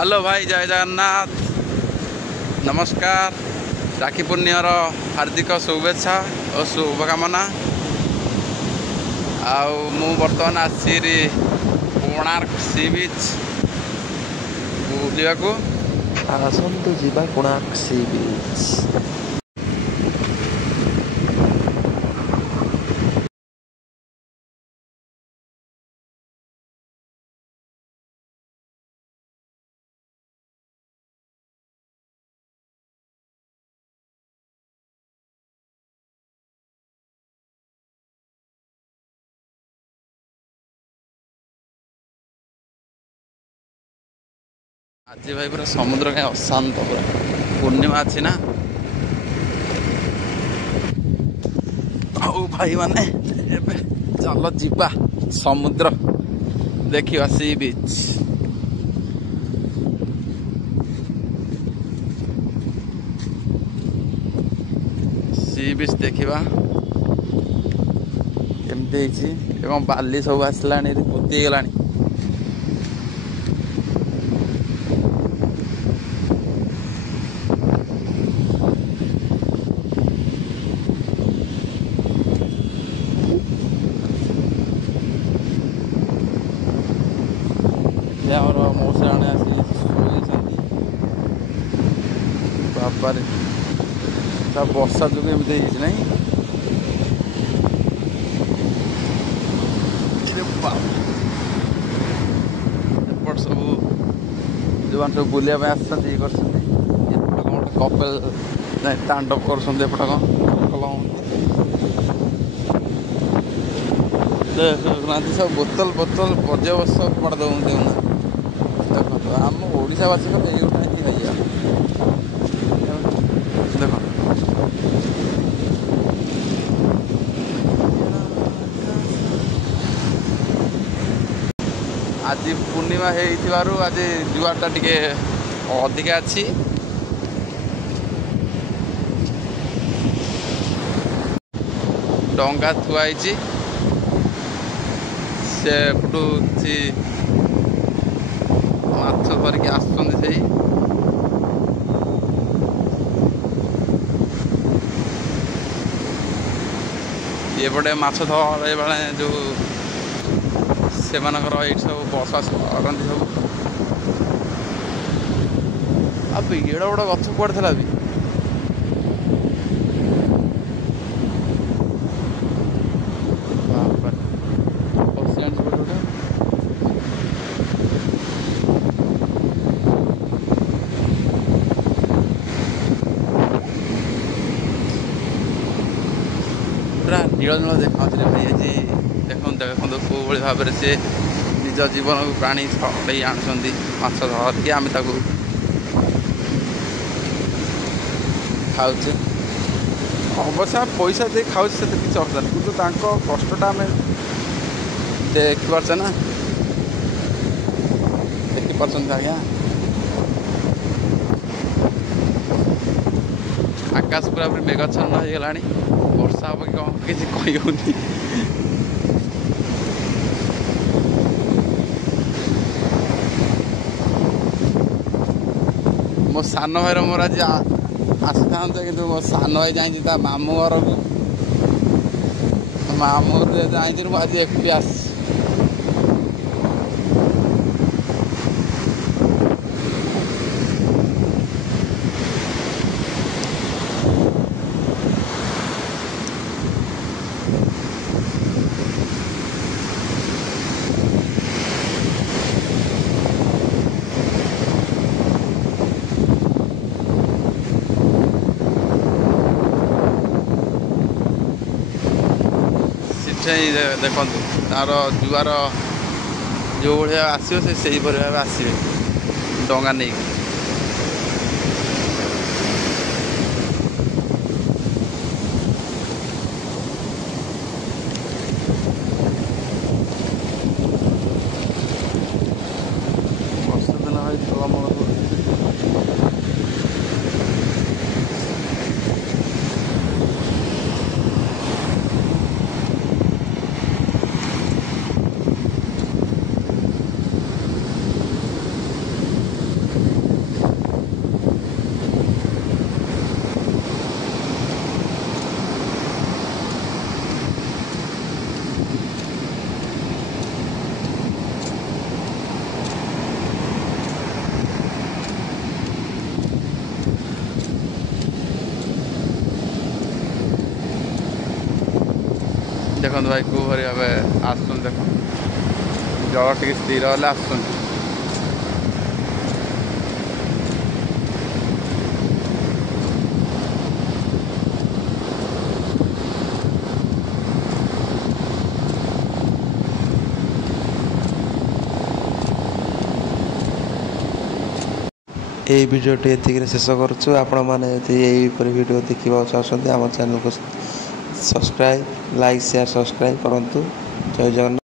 Hello भाई, जय जगन्नाथ, नमस्कार। राखी पूर्णिमार हार्दिक शुभेच्छा और शुभकामना। मु बर्तमान आसी कोणार्क सी बीच बुलिया को। आसतु जीवा कोणार्क सी बीच। आज भाई पूरा समुद्र कहीं अशांत, पूरा पूर्णिमा अच्छी ना। भाई माने चल जीवा समुद्र देखिवा सी बीच। सी बीच देखिवा केमती एवं बाली सब आसलानी पोती गलानी। मौसा आने बाबारे वर्षा जो एमती नहीं एपट सब जो सब बुलिया आसपट कपल तांडव करपट कौन सब बोतल बोतल पर्यवस पड़ दौन देखो आम ओडावासी को ये गोटे ही भैया देख आज पूर्णिमा हो आज जुआरटा टिके अधिका अच्छी। डंगा थुआई सेपटू माछ धरिकी आसुँच एपटे माछ धरे बेले जो से ये सब बसवास करती सब। अब एड़ बड़ गछ कुआड़े था भी पूरा नील नील देखा भाई। आज देखो देखो कौ भाव से निज जीवन को प्राणी छड़े आनुंट माछ धरिकी आम खाऊे। अवश्य पैसा दे खाऊ से किसी अर्थ नहीं, कितु कष्टा आम देखिपारे ना, देखिपार आज्ञा। आकाश पूरा पूरी मेघाच्छन्न हो गला, वर्षा हम कि कौन किसी कही। मो सान भाईर मोर आज आसी था कि मो सान भाई जा मामू घर को मामू घर आज एक आस देखु तार जुआर जो भाया आसो से भाव आसवे डंगा नहीं। वर्षा दिन भाई तलमल ଦେଖନ୍ତୁ ଭାଇ କେଉଁ ଭଳି ଭାବେ ଆସୁଛନ୍ତି ଦେଖନ୍ତୁ ଜଳ ଟିକେ ସ୍ଥିର ହେଲେ ଆସୁଛନ୍ତି। এই ভিডিଓଟି ଏତିକିରେ ଶେଷ କରୁଛୁ। ଆପଣମାନେ ଯଦି ଏହିପରି ଭିଡ଼ିଓ ଦେଖିବାକୁ ଚାହୁଁଛନ୍ତି ଆମ ଚ୍ୟାନେଲକୁ ସବସ୍କ୍ରାଇବ୍, ଲାଇକ୍, ସେୟାର, ସବସ୍କ୍ରାଇବ୍ କରନ୍ତୁ। ଜୟ ଜଗନ୍ନାଥ।